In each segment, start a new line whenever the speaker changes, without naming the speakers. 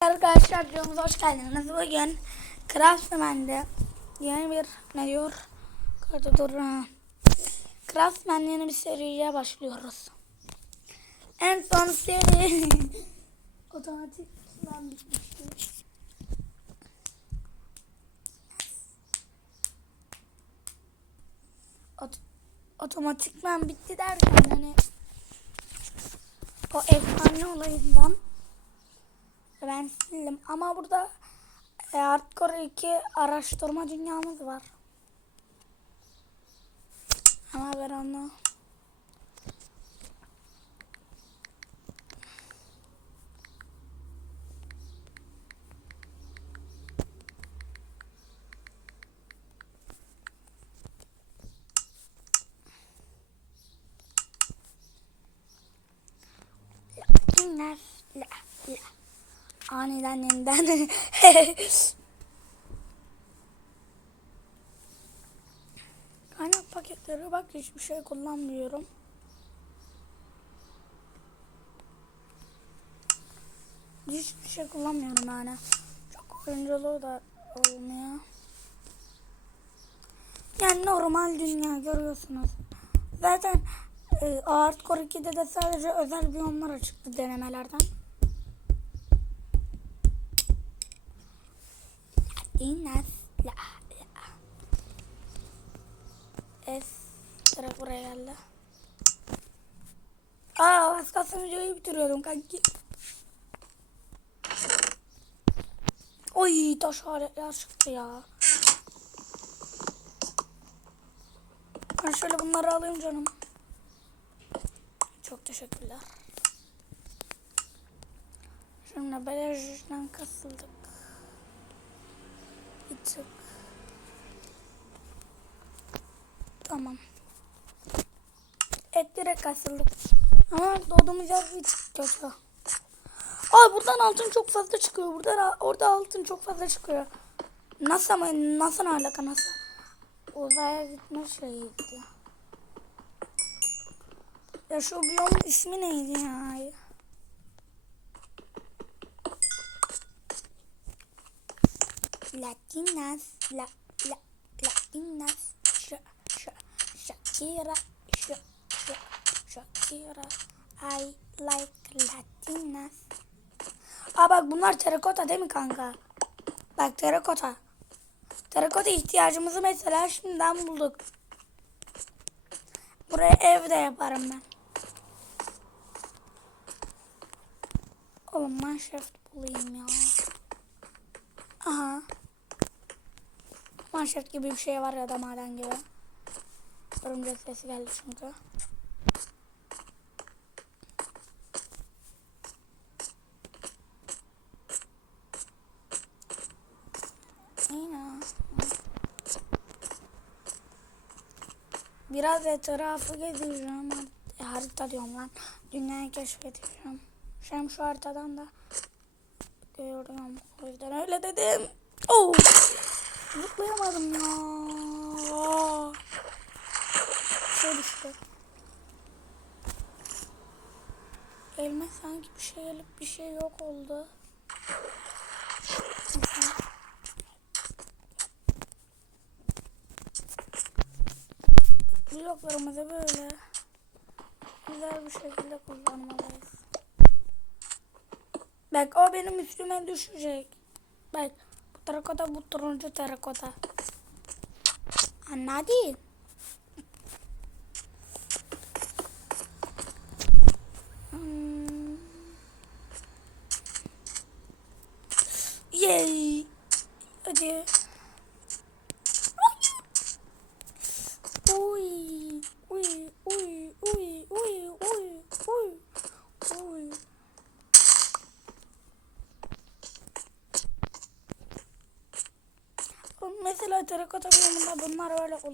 Arkadaşlar videomuza hoş geldiniz. Bugün Craftsman'de yeni bir ne diyor? Karda dur. Craftsman yeni bir seriye başlıyoruz. En son seri otomatik ben bitmişti. Ot otomatikman bitti derken hani o efsane olayından ben sildim ama burada e, Hardcore 2 araştırma dünyamız var. Ama ben onu la la la Aniden yeniden. Kaynak paketleri bak hiçbir şey kullanmıyorum. Hiçbir şey kullanmıyorum yani. Çok oyunculuğu da olmuyor. Yani normal dünya görüyorsunuz. Zaten e, Hardcore 2'de de sadece özel biyomlar açıktı denemelerden. İnas la la. Es direkt buraya geldi. Aa az kalsın videoyu bitiriyordum kanki. Oy taş aletler çıktı ya. Ben şöyle bunları alayım canım. Çok teşekkürler. Şimdi belajdan kasıldık. Bir tık. Tamam. Et direkt kasıldık. Ama doğduğumuz yer bir kötü. Aa buradan altın çok fazla çıkıyor. Burada orada altın çok fazla çıkıyor. Nasıl ama nasıl alaka nasıl? Uzaya gitme şeyiydi. Ya şu biyomun ismi neydi ya? Latinas, la, la, Latinas, sh, sh, Shakira, sh, sh, Shakira, I like Latinas. Aa bak bunlar terakota değil mi kanka? Bak terakota. Terakota ihtiyacımızı mesela şimdiden bulduk. Buraya evde yaparım ben. Oğlum Minecraft bulayım ya. Aha. Minecraft gibi bir şey var ya da maden gibi. Örümcek sesi geldi çünkü. Biraz etrafı gezeceğim. Harita diyorum lan. Dünyayı keşfedeceğim. Hem şu haritadan da görüyorum. O yüzden öyle dedim. Oo. Zıplayamadım ya. Şey düştü. Elime sanki bir şey gelip bir şey yok oldu. Bloklarımızı böyle güzel bir şekilde kullanmalıyız. Bak o benim üstüme düşecek. Bak terracotta bu turuncu terracotta. Anladın?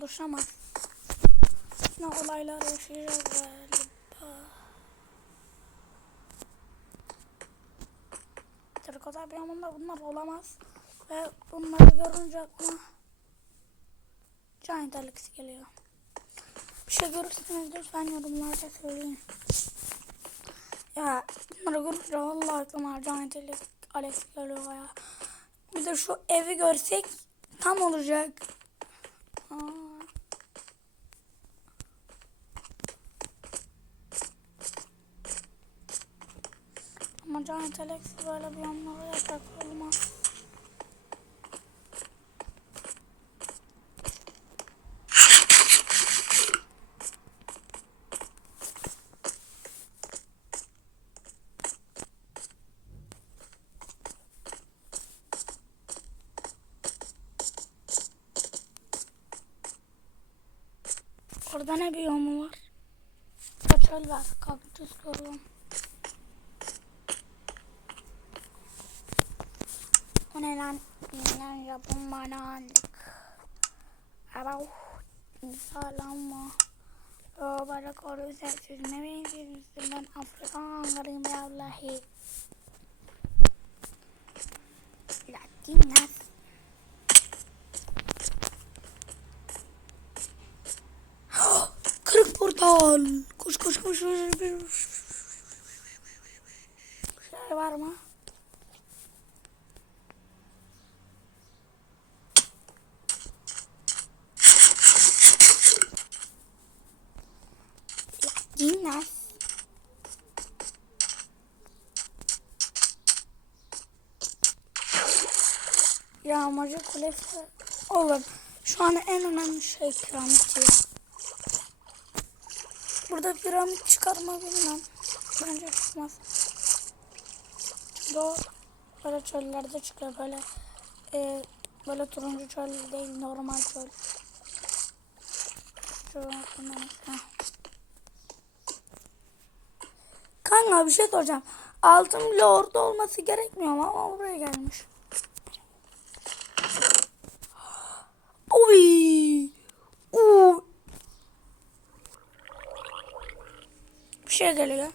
Öyle oluşamaz. Ne olaylar yaşayacağız galiba. Terakota bölümünde bunlar olamaz. Ve bunları görünce aklıma Giant Alex geliyor. Bir şey görürseniz lütfen yorumlarda söyleyin. Ya bunları görünce vallahi aklıma Giant Alex Alex geliyor ya. Bir de şu evi görsek tam olacak. Aa. Giant Alex böyle bir yanlara yatak olmaz. Orada ne biyomu var? Çöl var. Kaktüs görüyorum. O ne lan? Neler ya bunlar anlık. Ama uh, insanlanma. Olarak olursa siz ne benziyorsunuz? Ben Afrika Ankara'yım ya Allah'ı. Latinas. Kırık portal. Koş koş koş. koş. Bir şey var mı? Yağmacı kulesi olur. Şu an en önemli şey piramit ya. Burada piramit çıkarma bilmem. Bence çıkmaz. Çünkü o böyle çöllerde çıkıyor. Böyle e, böyle turuncu çöl değil normal çöl. Şu. Kanka bir şey soracağım. Altın orada olması gerekmiyor ama buraya gelmiş. गलेगा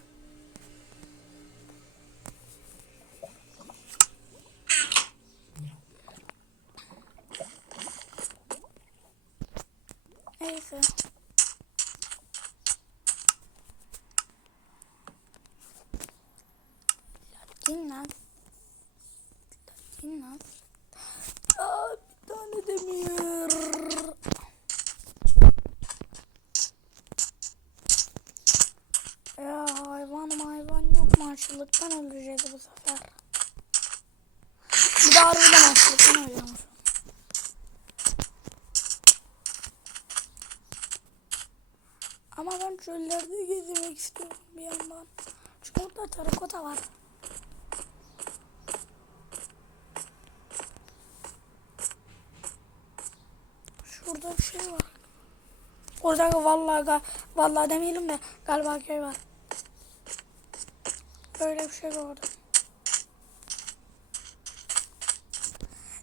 Burada vallahi vallahi demeyelim de galiba köy var. Böyle bir şey gördüm.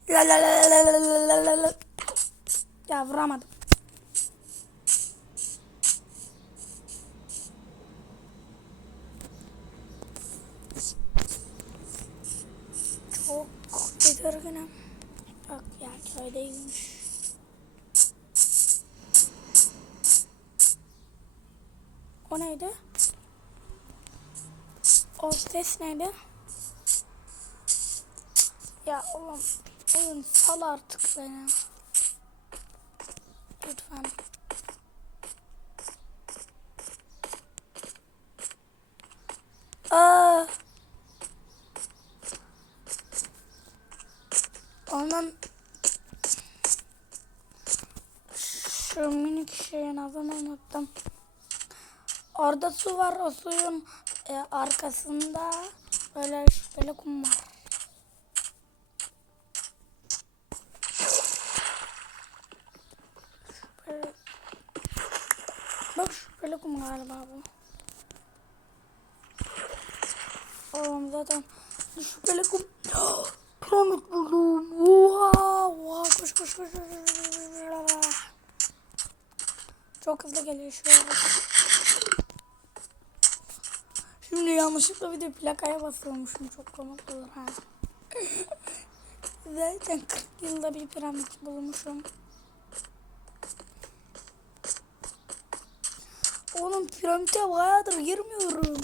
La la la la la la la la. Ya vuramadım. Çok tedirginim. Bak ya köydeymiş. O neydi? O ses neydi? Ya oğlum oyun sal artık beni. Lütfen. Aa. Ondan şu minik şeyin adını unuttum. Orada su var. O suyun e, arkasında böyle şüpheli kum var. Şüpheli... Bak şüpheli kum galiba bu. Oğlum zaten şüpheli kum... Piramit buldum. Oha! Oha! Koş koş koş. Çok hızlı geliyor şu an. Şimdi yanlışlıkla bir de plakaya basıyormuşum. Çok komik olur ha. Zaten 40 yılda bir piramit bulmuşum. Oğlum piramite bayağıdır girmiyorum.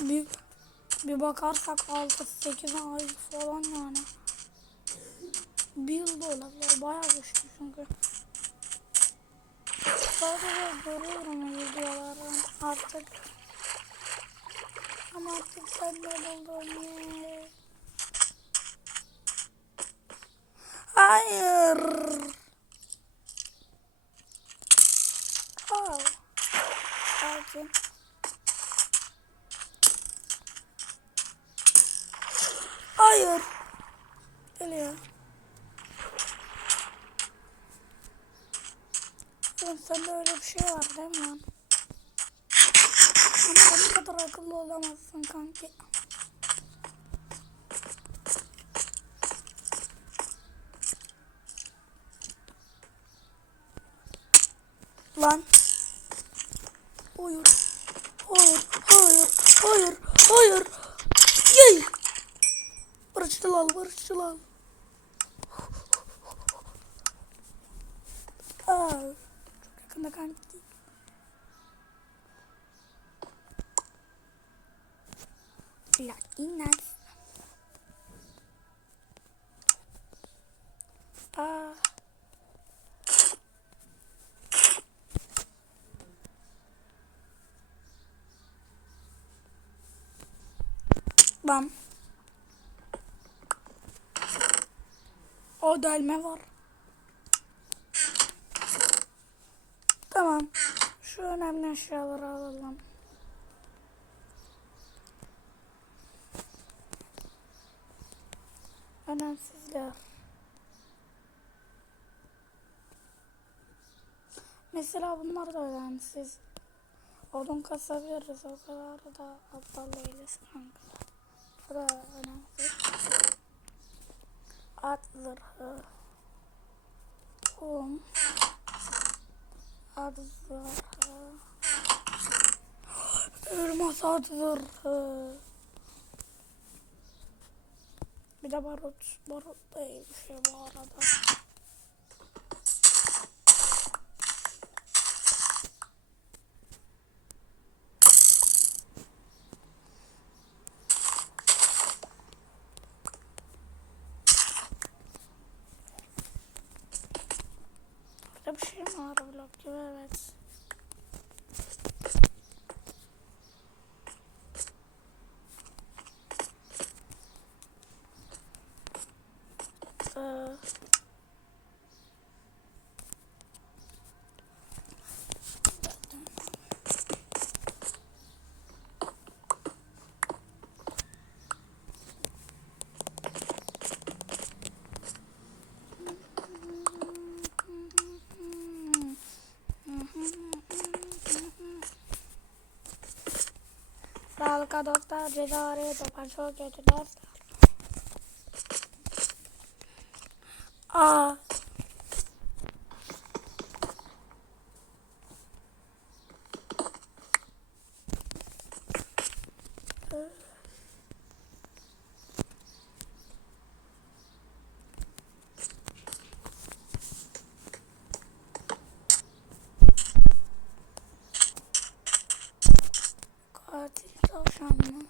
Bir Bir bakarsak 6-8 ay falan yani. Bir yıl da olabilir. Bayağı güçlü çünkü. Sadece görüyorum videoları artık. Ama artık ben de buldum. Hayır. Oh. Sakin. Hayır. Geliyor. Oğlum sende öyle bir şey var değil mi lan? Ama benim kadar akıllı olamazsın kanki. Lan. Hayır. Hayır. Hayır. Hayır. Hayır. Yey. Barışçıl al. Barışçıl al. Aa, çok yakında kanki. Nice. Aa. Bam. O delme var. Tamam. Şu önemli eşyaları alalım. Önemsizler. Mesela bunlar da önemsiz. Odun kasabiliriz o kadar da aptal değiliz kanka. Bu da önemsiz. At zırhı. Kum. At zırhı. Elmas at zırhı. Bir de barut. Barut da iyi bir şey bu arada. Burada bir şey mi var blok gibi evet. Ee, Adoklar cezarı topar çok kötü dostlar. Aa. Katil tavşan mı?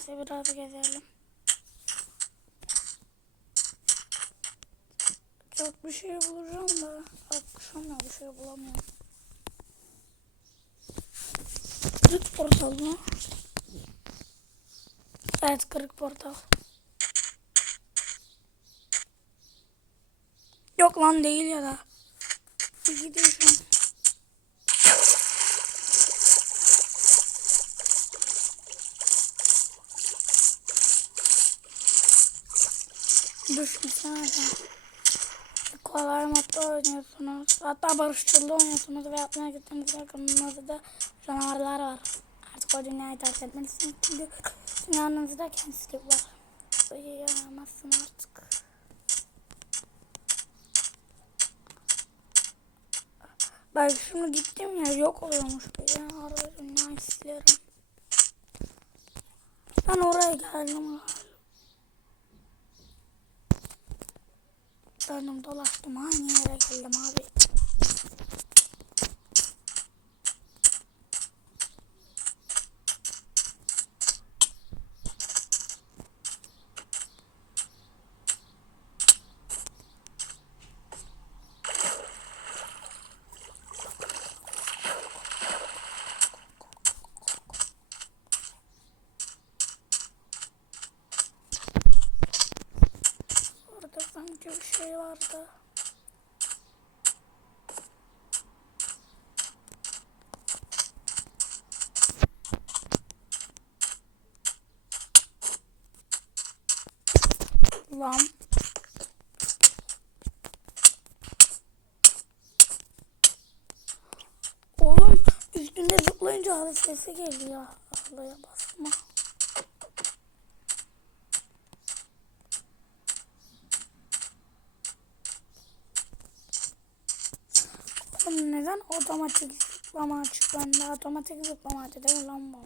Neyse biraz gezelim. Çok bir şey bulacağım da akşam ya bir şey bulamıyorum. Kırık portal mı? Evet kırık portal. Yok lan değil ya da. Gidiyor sen. Kolay modda oynuyorsunuz. Hatta barışçılı oynuyorsunuz ve yapmaya gittiğiniz yakınınızda canavarlar var. Artık o dünyayı terk etmelisiniz. Çünkü dünyanızda kendisi var. Uyuyamazsın artık. Bak şimdi gittiğim yer yok oluyormuş. Ya arada silerim. Ben oraya geldim Döndüm dolaştım aynı yere geldim abi. sanki bir şey vardı. Lan. Oğlum üstünde zıplayınca ağrı sesi geliyor. Ağlaya basma. Oğlum neden otomatik zıplama açık bende? Otomatik zıplama açık lan bu.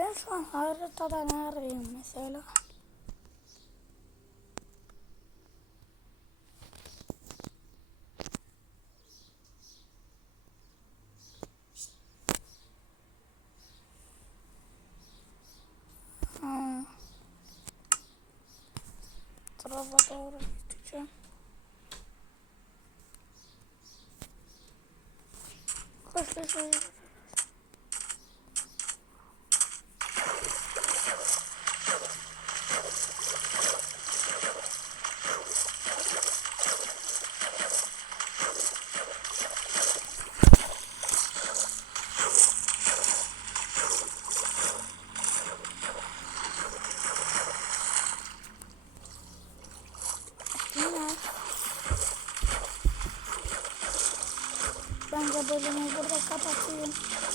Ben şu an haritada neredeyim mesela? Ha. Tarafa doğru gideceğim. Koş koş koş. you.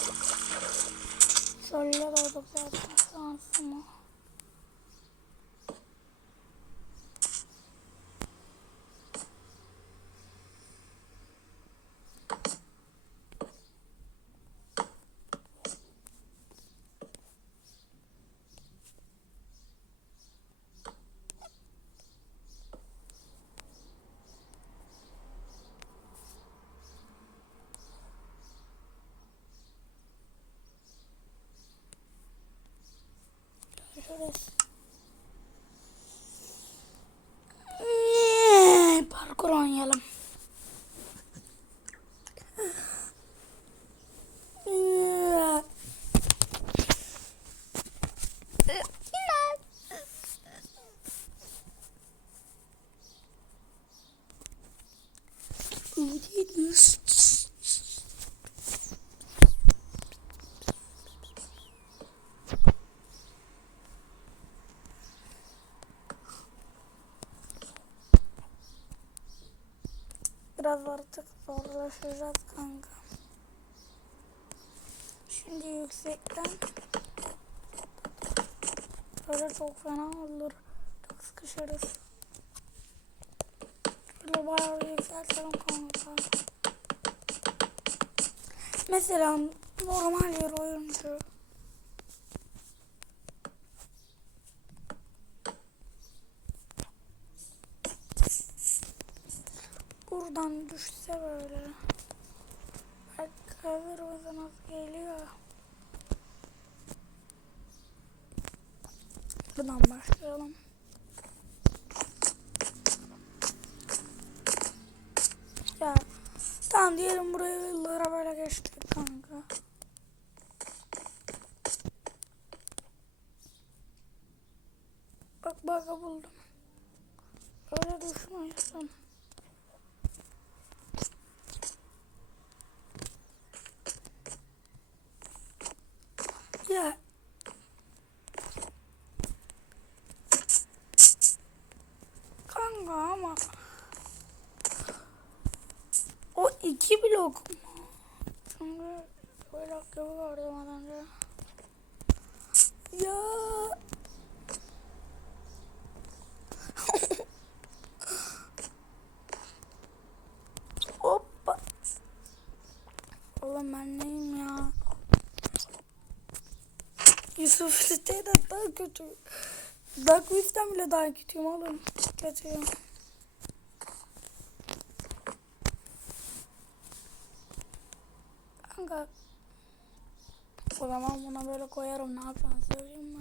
Biraz artık zorlaşacağız kanka. Şimdi yüksekten böyle çok fena olur. Çok sıkışırız. Şöyle bayağı bir yükseltelim kanka. Mesela normal yer oyuncu. Buradan düşse böyle. Belki kalır o zaman geliyor. Buradan başlayalım. Ya tamam diyelim buraya yıllara böyle geçtik kanka. Bak bak buldum. Öyle düşünmüyorsun. Ya. Kanka ama o iki blok mu? Çünkü blok gibi gördüm az önce. Ya. Hoppa. Oğlum ben neyim ya? Yusuf siteden daha kötü. Dark Wif'ten bile daha kötüyüm oğlum. Kötüyüm. Kanka. O zaman buna böyle koyarım. Ne yapacağım söyleyeyim mi?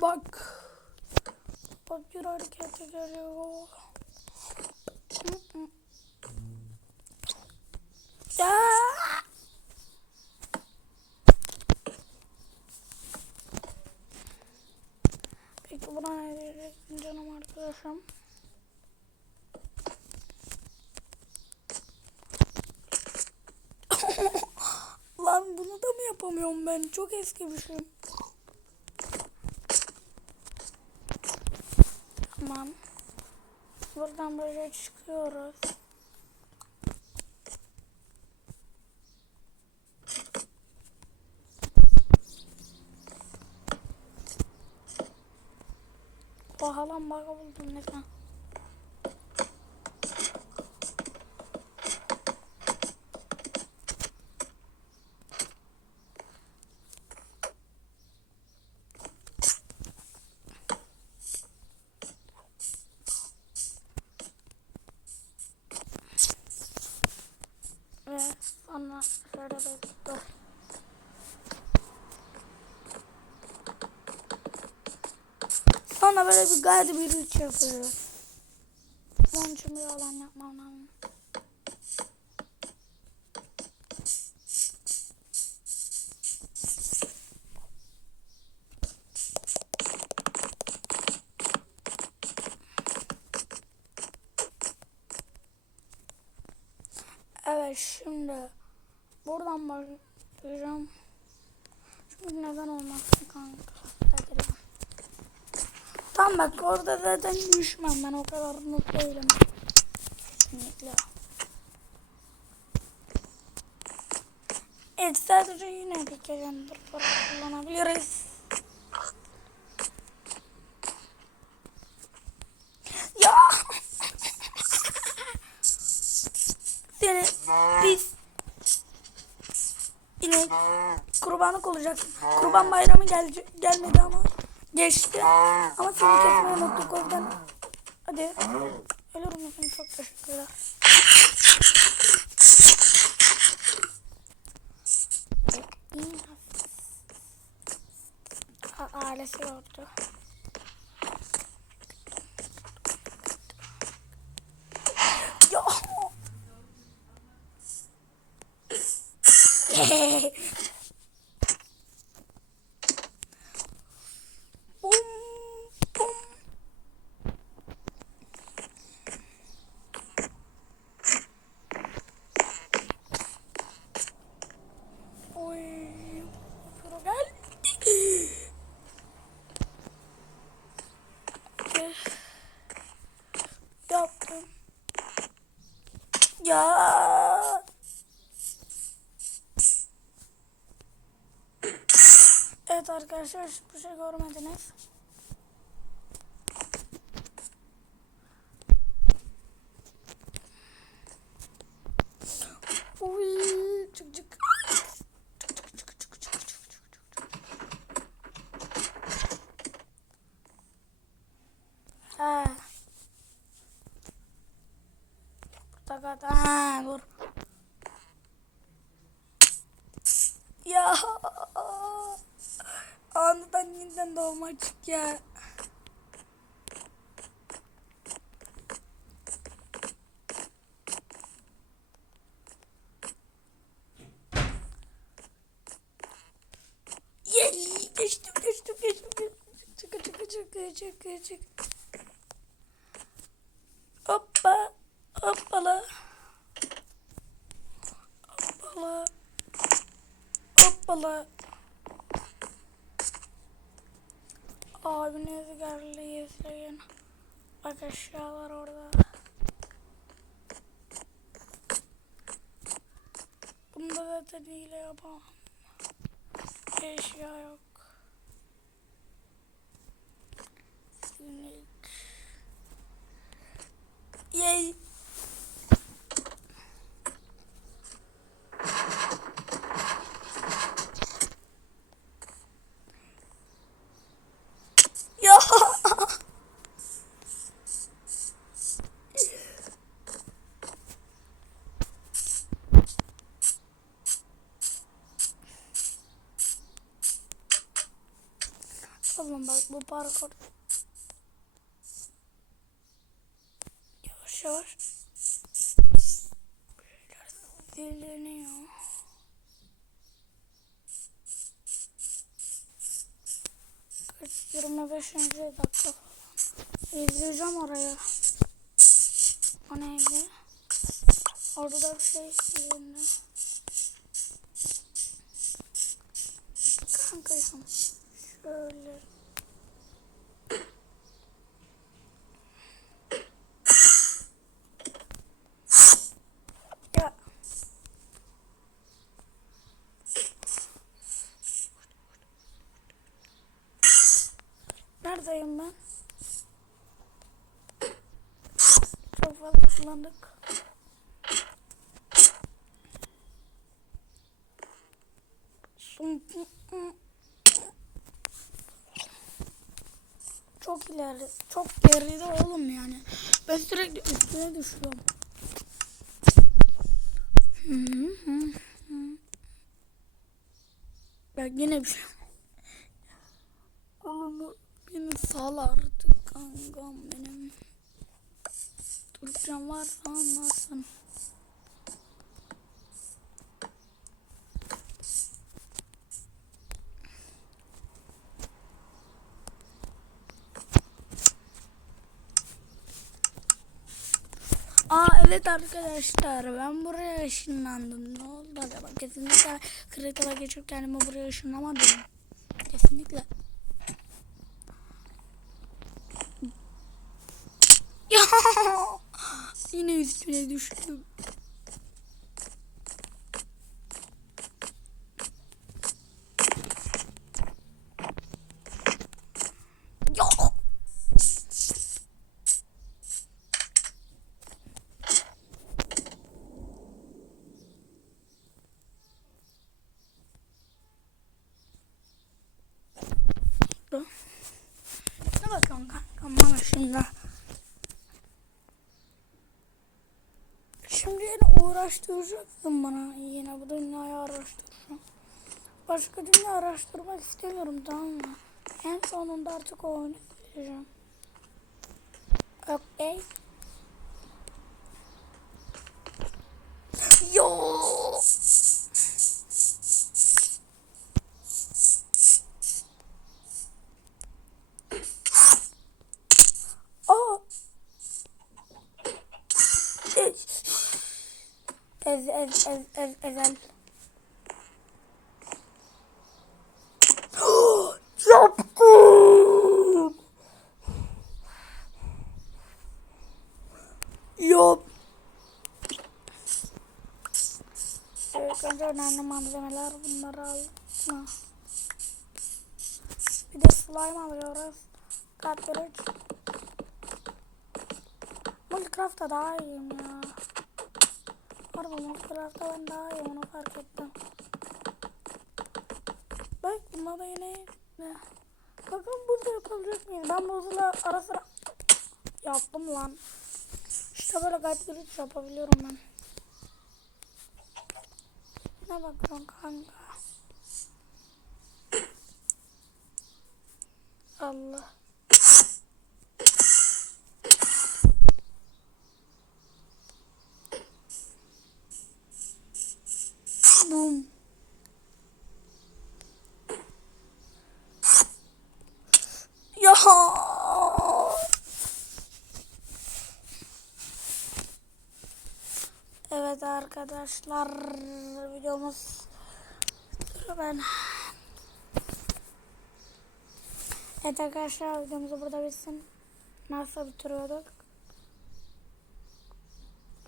Bak. Bak bir harekete geliyor. Ya. Peki buna ne diyeceksin canım arkadaşım? Lan bunu da yapamıyorum ben? Çok eski bir şey. Tamam. Buradan böyle çıkıyoruz. Oha lan baka buldum ne kadar. Ve sonra dur. Sonra böyle bir gayet bir üç yapıyoruz. Onun için bir orada zaten düşmem ben o kadar not değilim. Kesinlikle. Evet sadece yine bir kere para kullanabiliriz. Ya! Seni pis inek kurbanlık olacak. Kurban bayramı gel gelmedi ama geçti. Ama seni kesmeyi unuttuk o yüzden. Hadi. Ölür müsün? Çok teşekkürler. Ailesi yoktu. Ya. Bum, bum. Oy, pro geldi. Yaptım. Ya. Evet arkadaşlar hiçbir şey görmediniz. Uy, çık çık. Çık, çık, çık, çık, çık, çık, çık, çık. Ha. Burada kat. Ha, dur. Ya. Aniden yeniden doğma çık ya. Yey, geçtim geçtim geçtim. geçtim. Çık çık çık. Hoppa hoppala. Hoppala. Hoppala. Abiniz geldi izleyin. Bak aşağılar orada. Bunda zaten hile yapamam. Eşya yok. Sinek. Yay. Ya. Oğlum bak bu parkur. Yavaş yavaş. Deliniyor. Kaç 25. dakika falan. İzleyeceğim oraya. O neydi? Orada bir şey silindi. Kankayım. Şöyle. Ya. Neredeyim ben? Çok fazla kullandık. Çok ileride, çok geride oğlum yani. Ben sürekli üstüne düşüyorum. Bak yine bir şey. Oğlum beni sal artık kankam benim. Türkçem varsa anlarsın. Aa evet arkadaşlar ben buraya ışınlandım. Ne oldu acaba? Kesinlikle kritala geçip kendimi buraya ışınlamadım. Kesinlikle. yine üstüne düştüm. Yok. Ne bakıyorsun kankam bana şimdi? Şimdi yine uğraştıracaksın bana. Yine bu dünyayı araştıracağım. Başka dünya araştırmak istemiyorum tamam mı? En sonunda artık o oyunu. Okay. Önemli malzemeler bunları alma. Bir de slime alıyoruz. Cartridge. Minecraft'ta daha iyiyim ya. Harbi Minecraft'ta ben daha iyiyim onu fark ettim. Bak bunda da yine ne? Bakın burada yapabilecek miyiz? Ben burada ara sıra yaptım lan. İşte böyle bir yapabiliyorum ben. Ne bakıyorsun kanka? Allah. Bum. Ya. Evet arkadaşlar videomuz ben Evet arkadaşlar videomuzu burada bitsin. Nasıl bitiriyorduk?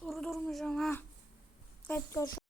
Durdurmayacağım ha. Evet görüşürüz.